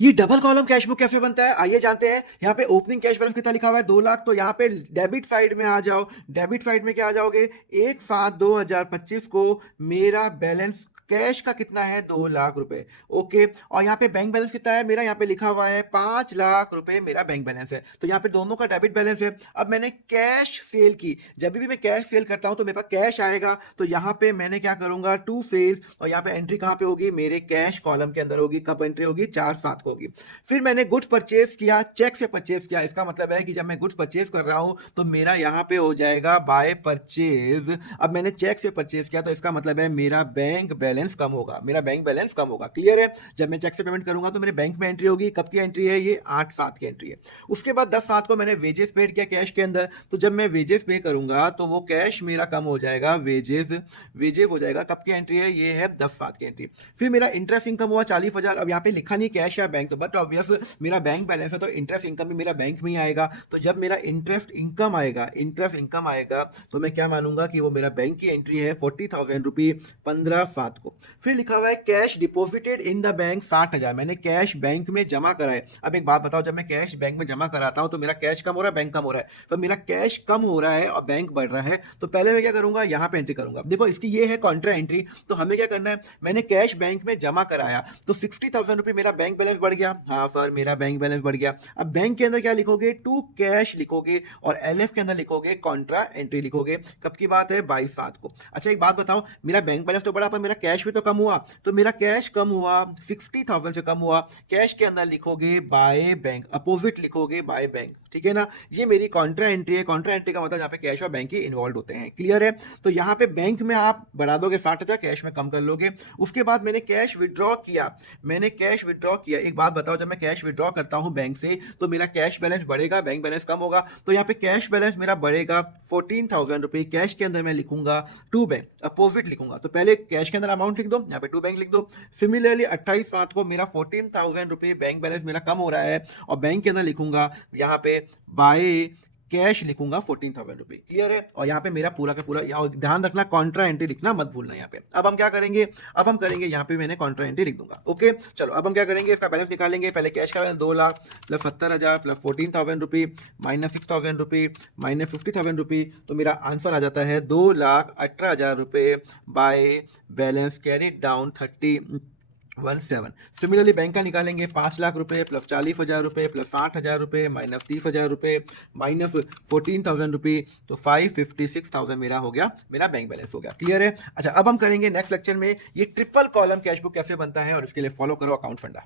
ये double column cash book कैसे बनता है आइए जानते हैं। यहाँ पे ओपनिंग कैश बैलेंस कितना लिखा हुआ है 2 लाख। तो यहाँ पे डेबिट साइड में आ जाओ। डेबिट साइड में क्या आ जाओगे 1/7/2025 को मेरा बैलेंस कैश का कितना है 2 लाख रुपए। ओके। और यहाँ पे बैंक बैलेंस कितना है मेरा यहाँ पे लिखा हुआ है 5 लाख रुपए मेरा बैंक बैलेंस है। तो यहाँ पे दोनों का डेबिट बैलेंस है। अब मैंने कैश सेल की। जब भी मैं कैश सेल करता हूँ तो मेरे पास कैश आएगा। तो यहाँ पे मैंने क्या करूंगा टू सेल्स और यहाँ पे एंट्री कहाँ पे होगी मेरे कैश कॉलम के अंदर होगी। कब एंट्री होगी 4/7 को होगी। फिर मैंने गुड्स परचेज किया चेक से परचेज किया। इसका मतलब है कि जब मैं गुड्स परचेज कर रहा हूं तो मेरा यहाँ पे हो जाएगा बाय परचेज। अब मैंने चेक से परचेज किया तो इसका मतलब है मेरा बैंक बैलेंस कम होगा। मेरा बैंक बैलेंस कम होगा। क्लियर है। जब मैं चेक से पेमेंट करूंगा तो मेरे बैंक में एंट्री होगी। कब की एंट्री है ये 8/7 की एंट्री है। उसके बाद 10/7 को मैंने वेजेस पेड किया कैश के अंदर। तो जब मैं वेजेस पे करूंगा तो वो कैश मेरा कम हो जाएगा। वेजेस वेजेस हो जाएगा। कब की एंट्री है ये है 10/7 की एंट्री। फिर मेरा इंटरेस्ट इनकम हुआ 40,000। अब यहाँ पे लिखा नहीं कैश या बैंक तो बट ऑब्वियस मेरा बैंक बैलेंस है तो इंटरेस्ट इनकम भी मेरा बैंक में ही आएगा। तो जब मेरा इंटरेस्ट इनकम आएगा तो मैं क्या मानूंगा कि वो मेरा बैंक की एंट्री है 40,000 रुपी 15/7 को। फिर लिखा हुआ है cash deposited in the bank 60,000। मैंने कैश बैंक में जमा करा है। अब एक बात बताओ जब मैं कैश बैंक में जमा कराता हूं तो मेरा कैश कम हो रहा है बैंक कम हो रहा है। तो मेरा कैश कम हो रहा है और बैंक बढ़ रहा है तो पहले मैं क्या करूंगा यहाँ पे एंट्री करूंगा। देखो इसकी ये है कॉन्ट्रा एंट्री। तो हमें क्या करना है मैंने कैश बैंक में जमा कराया तो 60,000 रुपये मेरा बैंक बैलेंस बढ़ गया। हाँ सर मेरा बैंक बैलेंस बढ़ गया। अब बैंक के अंदर क्या लिखोगे टू कैश लिखोगे और एलएफ के अंदर लिखोगे कॉन्ट्रा एंट्री लिखोगे। कब की बात है 22/7 को। अच्छा एक बात बताओ मेरा बैंक बैलेंस तो बढ़ा पर मेरा कैश भी तो कम हुआ। तो मेरा कैश कम हुआ 60,000 से कम हुआ। कैश के अंदर लिखोगे बाय बैंक अपोजिट लिखोगे बाय बैंक। ठीक है ना। ये मेरी कॉन्ट्रा एंट्री है। कॉन्ट्रा एंट्री का मतलब यहाँ पे कैश और बैंक ही इन्वॉल्व होते हैं। क्लियर है। तो यहाँ पे बैंक में आप बढ़ा दोगे 60,000 कैश में कम कर लोगे। उसके बाद मैंने कैश विड्रॉ किया। एक बात बताओ जब मैं कैश विड्रॉ करता हूं बैंक से तो मेरा कैश बैलेंस बढ़ेगा बैंक बैलेंस कम होगा। तो यहाँ पे कैश बैलेंस मेरा बढ़ेगा 14,000 रुपये। कैश के अंदर मैं लिखूंगा टू बैंक अपोजिट लिखूंगा। तो पहले कैश के अंदर अमाउंट लिख दो यहाँ पे टू बैंक लिख दो। सिमिलरली 28/7 को मेरा 14,000 रुपये बैंक बैलेंस मेरा कम हो रहा है और बैंक के अंदर लिखूंगा यहाँ पे बाय कैश लिखूंगा 14,000 रुपये। क्लियर है। और यहाँ पे मेरा पूरा का पूरा ध्यान रखना कॉन्ट्रा एंट्री लिखना मत भूलना यहाँ पे। अब हम क्या करेंगे अब हम करेंगे यहाँ पे मैंने कॉन्ट्रा एंट्री लिख दूंगा। ओके चलो अब हम क्या करेंगे इसका बैलेंस निकालेंगे। पहले कैश का बैलेंस 2 लाख प्लस 70,000 प्लस 14,000 रुपी माइनस 6,000 रुपी माइनस 50,000 रुपी। तो मेरा आंसर आ जाता है 2,18,000 रुपये by balance carried down 3017। Similarly bank का निकालेंगे 5 लाख रुपए प्लस 40,000 रुपए प्लस 60,000 रुपए माइनस 30,000 रुपए माइनस 14,000 रुपी। तो 556,000 मेरा हो गया मेरा बैंक बैलेंस हो गया। क्लियर है। अच्छा अब हम करेंगे नेक्स्ट लेक्चर में ये ट्रिपल कॉलम कैश बुक कैसे बनता है और इसके लिए फॉलो करो अकाउंट फंडा।